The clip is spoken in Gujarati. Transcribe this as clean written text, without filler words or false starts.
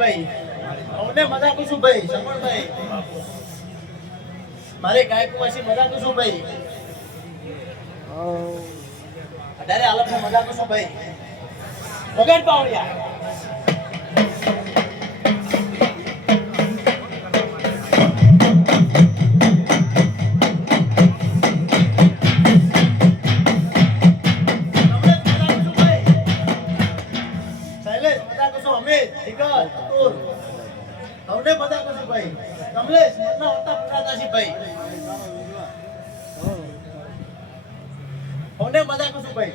ભાઈ અમને મજા કુશું ભાઈ સમણ ભાઈ મારે ગાયકવાસી મજા કુશું ભાઈ અડારે આલમ મજા કુશું ભાઈ વગર પાવડિયા हमने पता कैसे भाई कमलेश मतलब होता पूरा था भाई हमने पता कैसे भाई